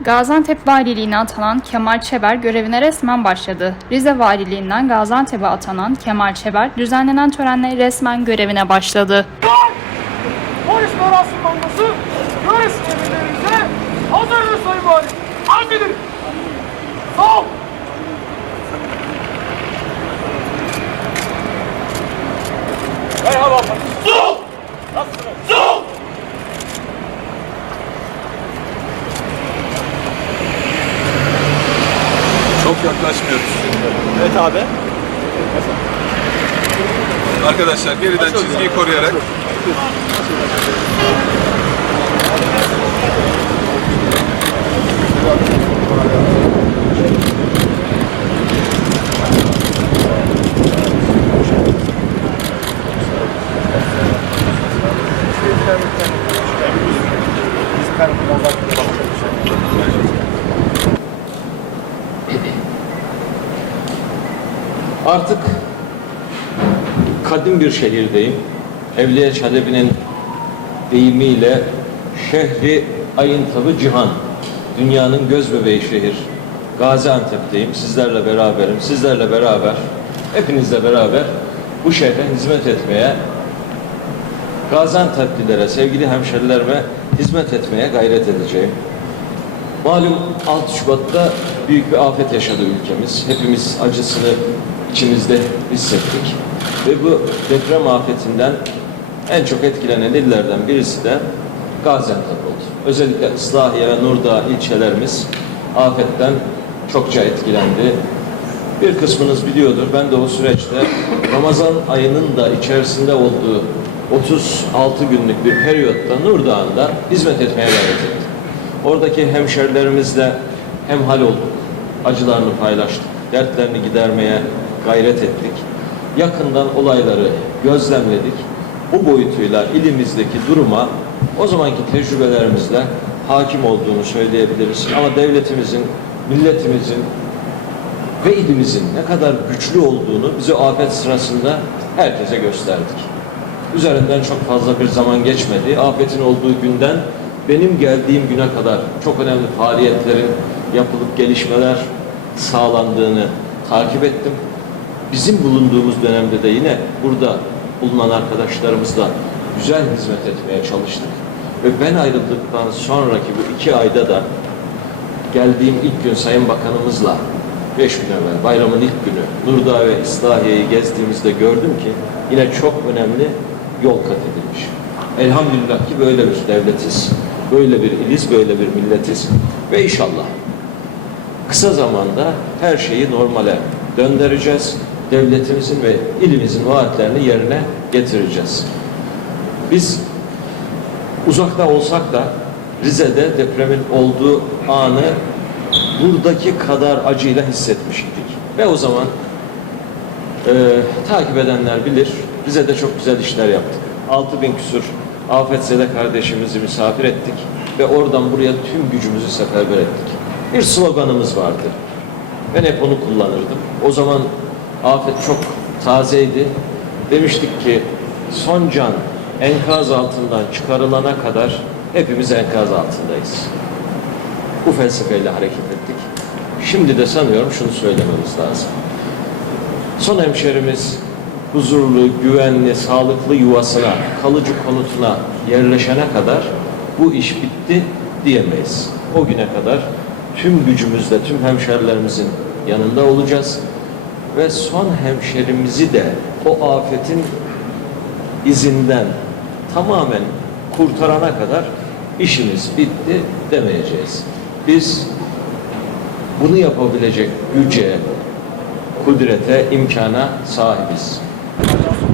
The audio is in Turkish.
Gaziantep Valiliğine atanan Kemal Çeber görevine resmen başladı. Rize Valiliğinden Gaziantep'e atanan Kemal Çeber düzenlenen törenle resmen görevine başladı. Polis Merası Yöres emirlerinize hazırdır Sayın Valim. Arz yaklaşmıyoruz. Evet abi. Arkadaşlar geriden çizgiyi koruyarak Artık kadim bir şehirdeyim. Evliya Çelebi'nin deyimiyle şehri ayın tabı cihan. Dünyanın göz bebeği şehir. Gaziantep'teyim. Sizlerle beraberim. Sizlerle beraber, hepinizle beraber bu şehre hizmet etmeye, Gaziantep'lilere, sevgili hemşerilerime hizmet etmeye gayret edeceğim. Malum 6 Şubat'ta büyük bir afet yaşadı ülkemiz. Hepimiz acısını içimizde hissettik. Ve bu deprem afetinden en çok etkilenen illerden birisi de Gaziantep oldu. Özellikle Islahiye ve Nurdağ ilçelerimiz afetten çokça etkilendi. Bir kısmınız biliyordur. Ben de o süreçte Ramazan ayının da içerisinde olduğu 36 günlük bir periyotta Nurdağ'ında hizmet etmeye gayret ettim. Oradaki hemşerilerimizle hemhal olduk. Acılarını paylaştık. Dertlerini gidermeye gayret ettik. Yakından olayları gözlemledik. Bu boyutuyla ilimizdeki duruma o zamanki tecrübelerimizle hakim olduğunu söyleyebiliriz. Ama devletimizin, milletimizin ve ilimizin ne kadar güçlü olduğunu bize afet sırasında herkese gösterdik. Üzerinden çok fazla bir zaman geçmedi. Afetin olduğu günden benim geldiğim güne kadar çok önemli faaliyetlerin yapılıp gelişmeler sağlandığını takip ettim. Bizim bulunduğumuz dönemde de yine burada bulunan arkadaşlarımızla güzel hizmet etmeye çalıştık. Ve ben ayrıldıktan sonraki bu iki ayda da geldiğim ilk gün Sayın Bakanımızla beş gün evvel bayramın ilk günü Nurdağ ve İslahiye'yi gezdiğimizde gördüm ki yine çok önemli yol kat edilmiş. Elhamdülillah ki böyle bir devletiz, böyle bir iliz, böyle bir milletiz ve inşallah kısa zamanda her şeyi normale döndüreceğiz. Devletimizin ve ilimizin vaatlerini yerine getireceğiz. Biz uzakta olsak da Rize'de depremin olduğu anı buradaki kadar acıyla hissetmiştik. Ve o zaman e, takip edenler bilir, Rize'de çok güzel işler yaptık. 6 bin küsur afetzede kardeşimizi misafir ettik ve oradan buraya tüm gücümüzü seferber ettik. Bir sloganımız vardı. Ben hep onu kullanırdım. O zaman afet çok tazeydi. Demiştik ki son can enkaz altından çıkarılana kadar hepimiz enkaz altındayız. Bu felsefeyle hareket ettik. Şimdi de sanıyorum şunu söylememiz lazım. Son hemşerimiz huzurlu, güvenli, sağlıklı yuvasına, kalıcı konutuna yerleşene kadar bu iş bitti diyemeyiz. O güne kadar tüm gücümüzle tüm hemşerilerimizin yanında olacağız ve son hemşerimizi de o afetin izinden tamamen kurtarana kadar işimiz bitti demeyeceğiz. Biz bunu yapabilecek güce, kudrete, imkana sahibiz. Thank you.